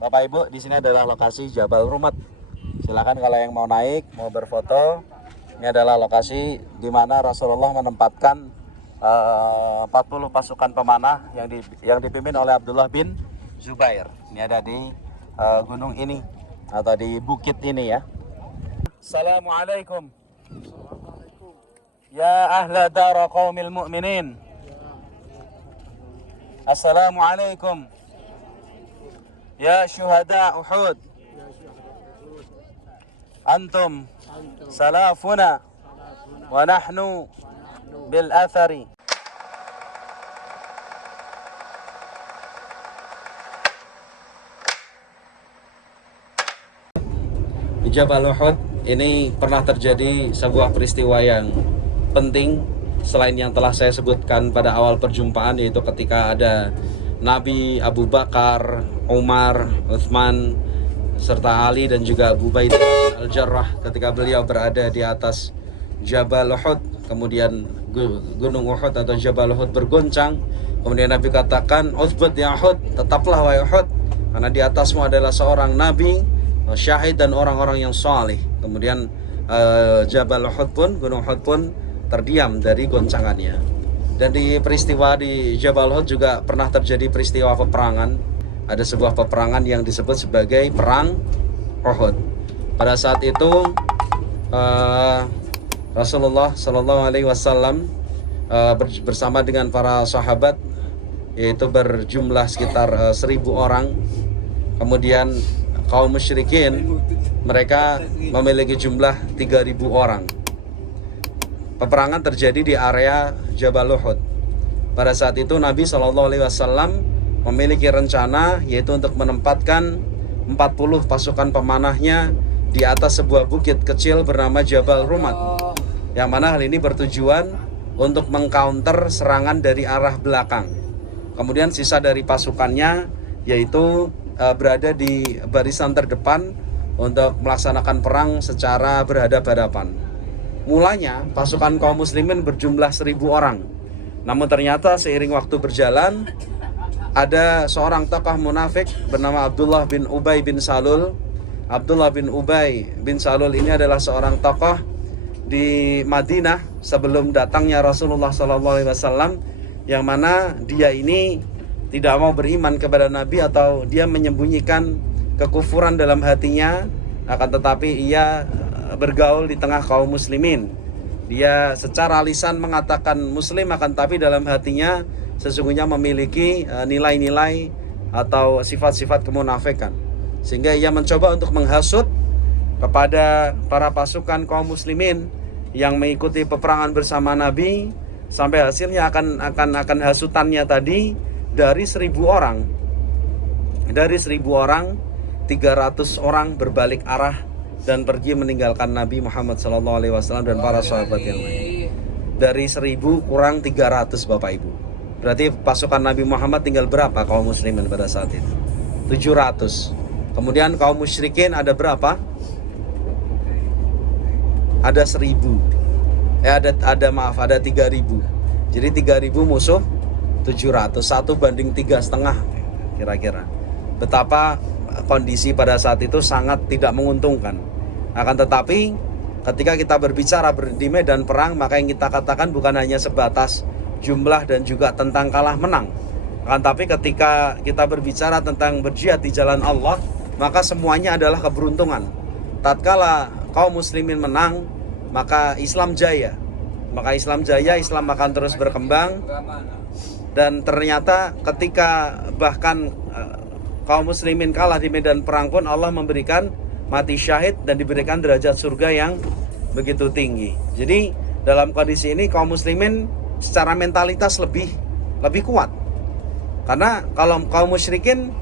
Bapak Ibu, di sini adalah lokasi Jabal Rumat. Silakan kalau yang mau naik, mau berfoto. Ini adalah lokasi di mana Rasulullah menempatkan 40 pasukan pemanah yang dipimpin oleh Abdullah bin Zubair. Ini ada di gunung ini atau di bukit ini ya. Assalamualaikum. Ya ahla dar qaumil mu'minin. Assalamualaikum. Ya syuhada Uhud. Antum salafuna wa nahnu bil athari. Di Jabal Uhud ini pernah terjadi sebuah peristiwa yang penting selain yang telah saya sebutkan pada awal perjumpaan, yaitu ketika ada Nabi, Abu Bakar, Umar, Utsman, serta Ali dan juga Abu Ubaidah bin Al-Jarrah ketika beliau berada di atas Jabal Uhud. Kemudian gunung Uhud atau Jabal Uhud bergoncang. Kemudian Nabi katakan, "Uthbut ya Uhud, tetaplah wahai Uhud, karena di atasmu adalah seorang Nabi, syahid dan orang-orang yang saleh." Kemudian Jabal Uhud pun, gunung Uhud pun terdiam dari goncangannya. Dan di peristiwa di Jabal Uhud juga pernah terjadi peristiwa peperangan. Ada sebuah peperangan yang disebut sebagai Perang Uhud. Pada saat itu Rasulullah Shallallahu Alaihi Wasallam bersama dengan para sahabat, yaitu berjumlah sekitar 1.000 orang. Kemudian kaum musyrikin mereka memiliki jumlah 3.000 orang. Peperangan terjadi di area Jabal Uhud. Pada saat itu Nabi SAW memiliki rencana, yaitu untuk menempatkan 40 pasukan pemanahnya di atas sebuah bukit kecil bernama Jabal Rumat, yang mana hal ini bertujuan untuk mengcounter serangan dari arah belakang. Kemudian sisa dari pasukannya yaitu berada di barisan terdepan untuk melaksanakan perang secara berhadapan-hadapan. Mulanya pasukan kaum muslimin berjumlah 1.000 orang. Namun ternyata seiring waktu berjalan, ada seorang tokoh munafik bernama Abdullah bin Ubay bin Salul. Abdullah bin Ubay bin Salul ini adalah seorang tokoh di Madinah sebelum datangnya Rasulullah SAW, yang mana dia ini tidak mau beriman kepada Nabi atau dia menyembunyikan kekufuran dalam hatinya, akan tetapi ia bergaul di tengah kaum muslimin. Dia secara lisan mengatakan muslim, akan tapi dalam hatinya sesungguhnya memiliki nilai-nilai atau sifat-sifat kemunafikan, sehingga ia mencoba untuk menghasut kepada para pasukan kaum muslimin yang mengikuti peperangan bersama Nabi, sampai hasilnya akan hasutannya tadi dari 1.000 orang. Dari 1.000 orang, 300 orang berbalik arah dan pergi meninggalkan Nabi Muhammad SAW dan para sahabat yang lain. Dari 1.000 kurang 300, Bapak Ibu. Berarti pasukan Nabi Muhammad tinggal berapa kaum muslimin pada saat itu? 700. Kemudian kaum musyrikin ada berapa? Ada 1.000. Ada 3.000. Jadi 3.000 musuh 700. 1 banding 3,5 kira-kira. Betapa kondisi pada saat itu sangat tidak menguntungkan. Akan tetapi ketika kita berbicara di medan perang, maka yang kita katakan bukan hanya sebatas jumlah dan juga tentang kalah menang. Akan tapi ketika kita berbicara tentang berjihad di jalan Allah, maka semuanya adalah keberuntungan. Tatkala kaum muslimin menang, maka Islam jaya. Maka Islam jaya, Islam akan terus berkembang. Dan ternyata ketika bahkan kaum muslimin kalah di medan perang pun, Allah memberikan mati syahid dan diberikan derajat surga yang begitu tinggi. Jadi dalam kondisi ini kaum muslimin secara mentalitas lebih kuat. Karena kalau kaum musyrikin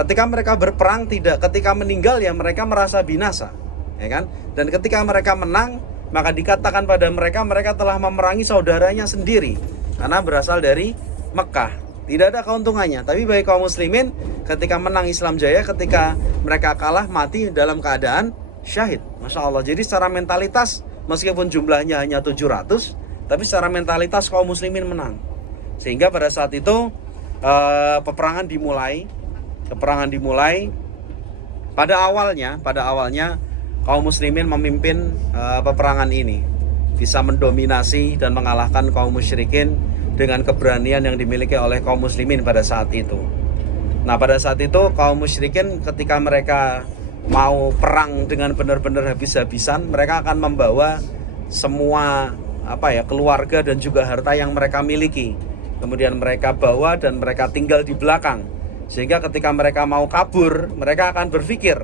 ketika mereka berperang, ketika meninggal ya mereka merasa binasa, ya kan? Dan ketika mereka menang, maka dikatakan pada mereka telah memerangi saudaranya sendiri karena berasal dari Mekah. Tidak ada keuntungannya. Tapi bagi kaum muslimin, ketika menang Islam jaya, ketika mereka kalah mati dalam keadaan syahid. Masya Allah. Jadi secara mentalitas, meskipun jumlahnya hanya 700, tapi secara mentalitas kaum muslimin menang. Sehingga pada saat itu peperangan dimulai. pada awalnya kaum muslimin memimpin peperangan ini, bisa mendominasi dan mengalahkan kaum musyrikin dengan keberanian yang dimiliki oleh kaum muslimin pada saat itu. Nah, pada saat itu kaum musyrikin ketika mereka mau perang dengan benar-benar habis-habisan, mereka akan membawa semua keluarga dan juga harta yang mereka miliki. Kemudian mereka bawa dan mereka tinggal di belakang. Sehingga ketika mereka mau kabur, mereka akan berpikir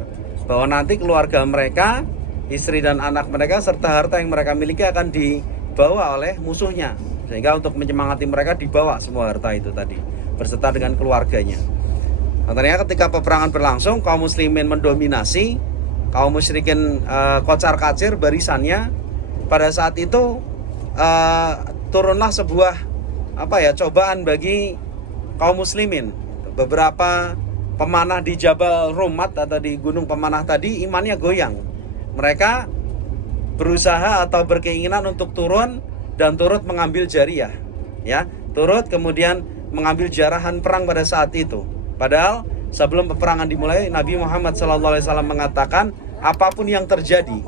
bahwa nanti keluarga mereka, istri dan anak mereka serta harta yang mereka miliki akan dibawa oleh musuhnya. Sehingga untuk menyemangati mereka dibawa semua harta itu tadi berserta dengan keluarganya. Nah, ternyata ketika peperangan berlangsung, kaum muslimin mendominasi, kaum musyrikin kocar-kacir barisannya. Pada saat itu turunlah sebuah cobaan bagi kaum muslimin. Beberapa pemanah di Jabal Rumat atau di gunung pemanah tadi imannya goyang. Mereka berusaha atau berkeinginan untuk turun dan turut mengambil jariyah, turut kemudian mengambil jarahan perang pada saat itu. Padahal sebelum peperangan dimulai, Nabi Muhammad SAW mengatakan, apapun yang terjadi,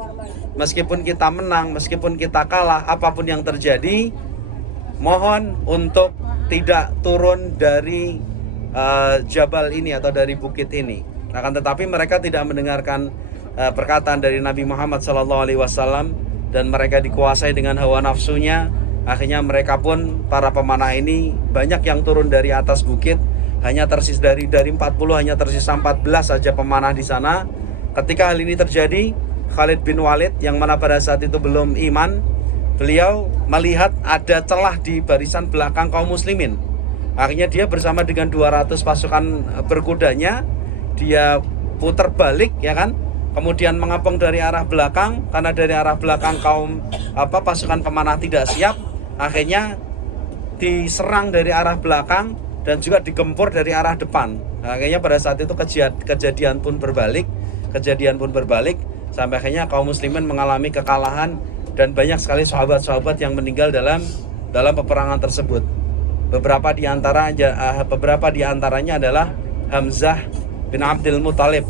meskipun kita menang, meskipun kita kalah, apapun yang terjadi, mohon untuk tidak turun dari jabal ini atau dari bukit ini. Akan tetapi mereka tidak mendengarkan perkataan dari Nabi Muhammad SAW dan mereka dikuasai dengan hawa nafsunya. Akhirnya mereka pun, para pemanah ini, banyak yang turun dari atas bukit. Hanya tersisa dari 40 hanya tersisa 14 saja pemanah di sana. Ketika hal ini terjadi, Khalid bin Walid yang mana pada saat itu belum iman, beliau melihat ada celah di barisan belakang kaum muslimin. Akhirnya dia bersama dengan 200 pasukan berkudanya, dia putar balik kemudian mengepung dari arah belakang. Karena dari arah belakang pasukan pemanah tidak siap, akhirnya diserang dari arah belakang dan juga digempur dari arah depan. Akhirnya pada saat itu kejadian pun berbalik sampai akhirnya kaum muslimin mengalami kekalahan dan banyak sekali sahabat-sahabat yang meninggal dalam peperangan tersebut. Beberapa di antaranya adalah Hamzah bin Abdul Muthalib.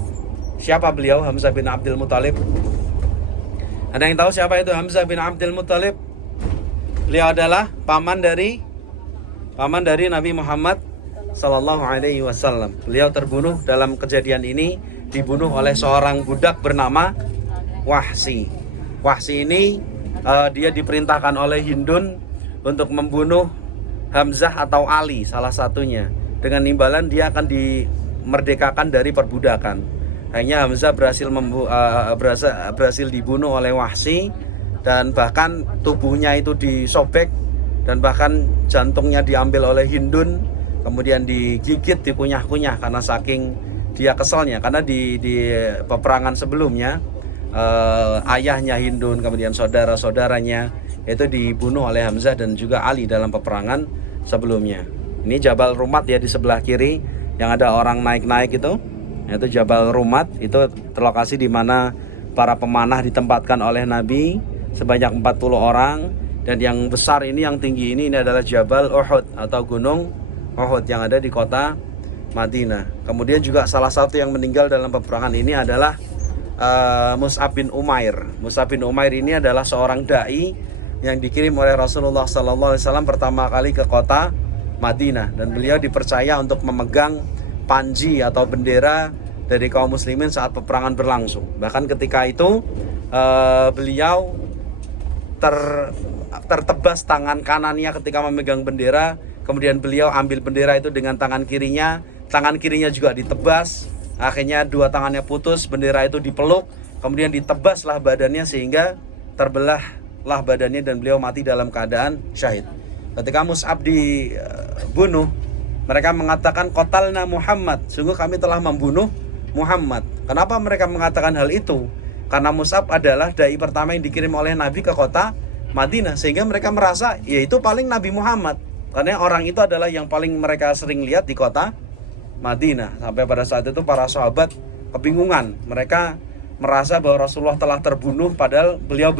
Siapa beliau, Hamzah bin Abdul Muthalib? Ada yang tahu siapa itu Hamzah bin Abdul Muthalib? Beliau adalah paman dari Nabi Muhammad Sallallahu Alaihi Wasallam. Beliau terbunuh dalam kejadian ini, dibunuh oleh seorang budak bernama Wahsy. Wahsy ini dia diperintahkan oleh Hindun untuk membunuh Hamzah atau Ali salah satunya. Dengan imbalan dia akan dimerdekakan dari perbudakan. Akhirnya Hamzah berhasil dibunuh oleh Wahsy dan bahkan tubuhnya itu disobek dan bahkan jantungnya diambil oleh Hindun, kemudian digigit, dikunyah-kunyah karena saking dia keselnya. Karena di peperangan sebelumnya ayahnya Hindun, kemudian saudara-saudaranya itu dibunuh oleh Hamzah dan juga Ali dalam peperangan sebelumnya. Ini Jabal Rumat ya di sebelah kiri yang ada orang naik-naik itu Jabal Rumat. Itu terlokasi di mana para pemanah ditempatkan oleh Nabi sebanyak 40 orang. Dan yang besar ini, yang tinggi ini adalah Jabal Uhud atau Gunung Uhud yang ada di kota Madinah. Kemudian juga salah satu yang meninggal dalam peperangan ini adalah Mus'ab bin Umair. Mus'ab bin Umair ini adalah seorang dai yang dikirim oleh Rasulullah SAW pertama kali ke kota Madinah, dan beliau dipercaya untuk memegang panji atau bendera dari kaum muslimin saat peperangan berlangsung. Bahkan ketika itu beliau tertebas tangan kanannya ketika memegang bendera. Kemudian beliau ambil bendera itu dengan tangan kirinya juga ditebas. Akhirnya dua tangannya putus, bendera itu dipeluk, kemudian ditebaslah badannya sehingga terbelahlah badannya dan beliau mati dalam keadaan syahid. Ketika Mus'ab dibunuh, mereka mengatakan qatalna Muhammad, sungguh kami telah membunuh Muhammad. Kenapa mereka mengatakan hal itu? Karena Mus'ab adalah dai pertama yang dikirim oleh Nabi ke kota Madinah, sehingga mereka merasa yaitu paling Nabi Muhammad, karena orang itu adalah yang paling mereka sering lihat di kota Madinah. Sampai pada saat itu para sahabat kebingungan, mereka merasa bahwa Rasulullah telah terbunuh padahal beliau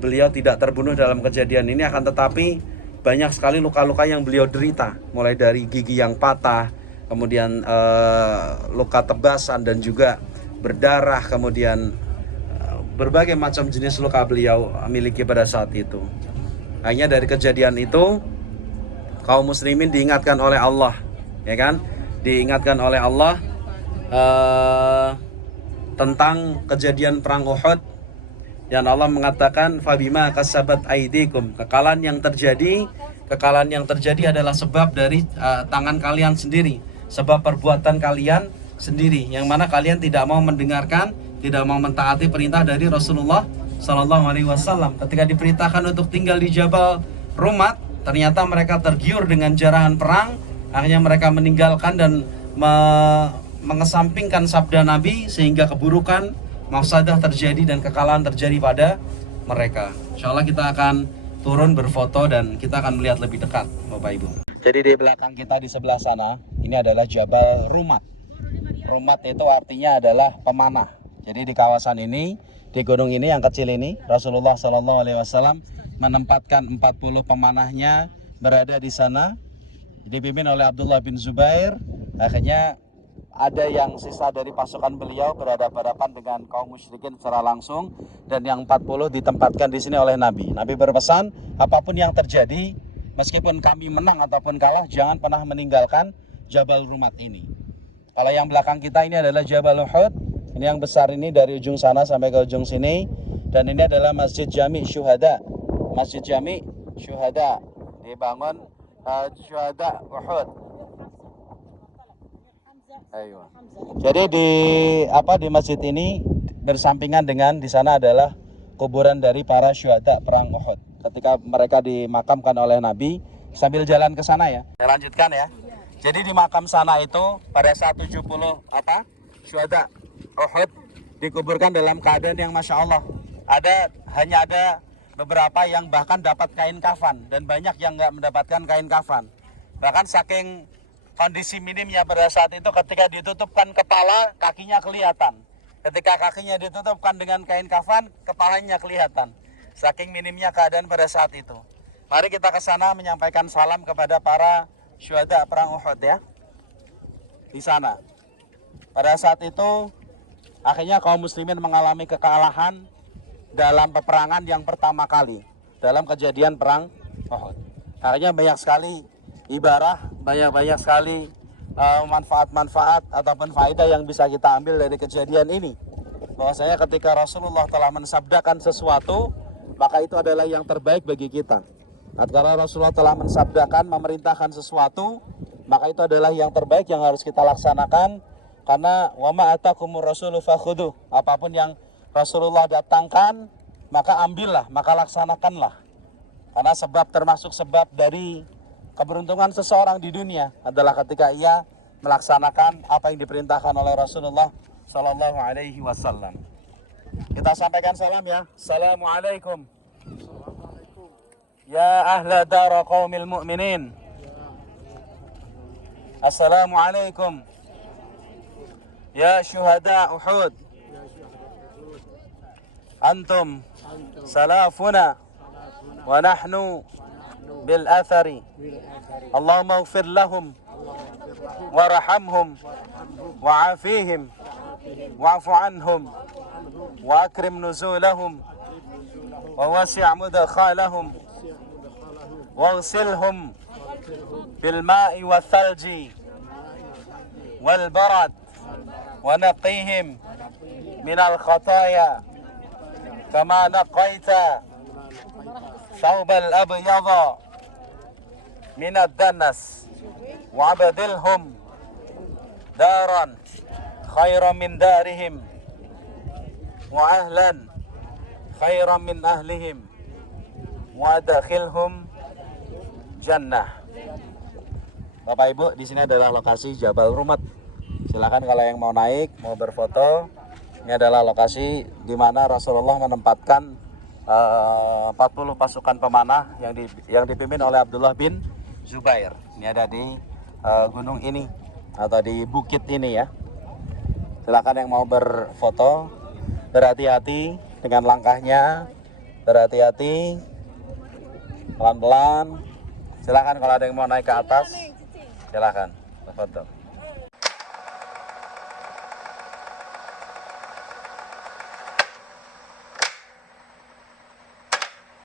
beliau tidak terbunuh dalam kejadian ini. Akan tetapi banyak sekali luka-luka yang beliau derita, mulai dari gigi yang patah, kemudian luka tebasan dan juga berdarah, kemudian berbagai macam jenis luka beliau miliki pada saat itu. Hanya dari kejadian itu kaum muslimin diingatkan oleh Allah, ya kan? Diingatkan oleh Allah tentang kejadian perang Uhud, yang Allah mengatakan fabima kasabat aidikum, kekalahan yang terjadi adalah sebab dari tangan kalian sendiri, sebab perbuatan kalian sendiri, yang mana kalian tidak mau mendengarkan, tidak mau mentaati perintah dari Rasulullah Sallallahu Alaihi Wasallam. Ketika diperintahkan untuk tinggal di Jabal Rumat, ternyata mereka tergiur dengan jarahan perang. Akhirnya mereka meninggalkan dan mengesampingkan sabda Nabi, sehingga keburukan, mafsadah terjadi dan kekalahan terjadi pada mereka. Insya Allah kita akan turun berfoto dan kita akan melihat lebih dekat, Bapak Ibu. Jadi di belakang kita di sebelah sana, ini adalah Jabal Rumat. Rumat itu artinya adalah pemanah. Jadi di kawasan ini, di gunung ini yang kecil ini, Rasulullah SAW menempatkan 40 pemanahnya berada di sana, dipimpin oleh Abdullah bin Zubair. Akhirnya ada yang sisa dari pasukan beliau berhadapan dengan kaum musyrikin secara langsung, dan yang 40 ditempatkan di sini oleh Nabi. Nabi berpesan, apapun yang terjadi, meskipun kami menang ataupun kalah, jangan pernah meninggalkan Jabal Rumat ini. Kalau yang belakang kita ini adalah Jabal Uhud. Ini yang besar ini dari ujung sana sampai ke ujung sini. Dan ini adalah Masjid Jami' Syuhada. Masjid Jami' Syuhada dibangun Syuhada Uhud. Ayo. Jadi di masjid ini bersampingan dengan di sana adalah kuburan dari para syuhada perang Uhud. Ketika mereka dimakamkan oleh Nabi, sambil jalan ke sana ya. Saya lanjutkan ya. Jadi di makam sana itu pada saat 70 syuhada Uhud dikuburkan dalam keadaan yang Masya Allah. Hanya ada beberapa yang bahkan dapat kain kafan, dan banyak yang nggak mendapatkan kain kafan. Bahkan saking kondisi minimnya pada saat itu, ketika ditutupkan kepala, kakinya kelihatan. Ketika kakinya ditutupkan dengan kain kafan, kepalanya kelihatan. Saking minimnya keadaan pada saat itu. Mari kita ke sana menyampaikan salam kepada para syuhada perang Uhud ya. Di sana. Pada saat itu akhirnya kaum muslimin mengalami kekalahan dalam peperangan yang pertama kali dalam kejadian perang Uhud. Akhirnya banyak sekali ibarah, banyak sekali manfaat-manfaat ataupun faedah yang bisa kita ambil dari kejadian ini. Bahwasanya ketika Rasulullah telah mensabdakan sesuatu, maka itu adalah yang terbaik bagi kita. Karena Rasulullah telah mensabdakan, memerintahkan sesuatu, maka itu adalah yang terbaik yang harus kita laksanakan. Karena wa ma atakumur rasulu fakhudhu, apapun yang Rasulullah datangkan, maka ambillah, maka laksanakanlah. Karena termasuk sebab dari keberuntungan seseorang di dunia adalah ketika ia melaksanakan apa yang diperintahkan oleh Rasulullah Sallallahu Alaihi Wasallam. Kita sampaikan salam ya. Assalamualaikum. Ya ahla dara qaumil mu'minin. Assalamualaikum. Ya syuhada Uhud, antum salafuna wa nahnu bil athari. Allahumma ighfir lahum warhamhum wa'afihim wa'fu anhum wa akrim nuzulahum wa wasi' mudkhalahum waghsilhum bil ma'i wal thalji wal barad ونقيهم من الخطايا كما نقيت ثوب الأبيض من الدنس وأبدلهم دارا خيرا من دارهم وأهلا خيرا من أهلهم وأدخلهم جنة. Bapak Ibu, di sini adalah lokasi Jabal Rumat. Silakan kalau yang mau naik, mau berfoto. Ini adalah lokasi di mana Rasulullah menempatkan 40 pasukan pemanah yang dipimpin oleh Abdullah bin Zubair. Ini ada di gunung ini atau di bukit ini ya. Silakan yang mau berfoto, berhati-hati dengan langkahnya, berhati-hati, pelan-pelan. Silakan kalau ada yang mau naik ke atas, silakan berfoto.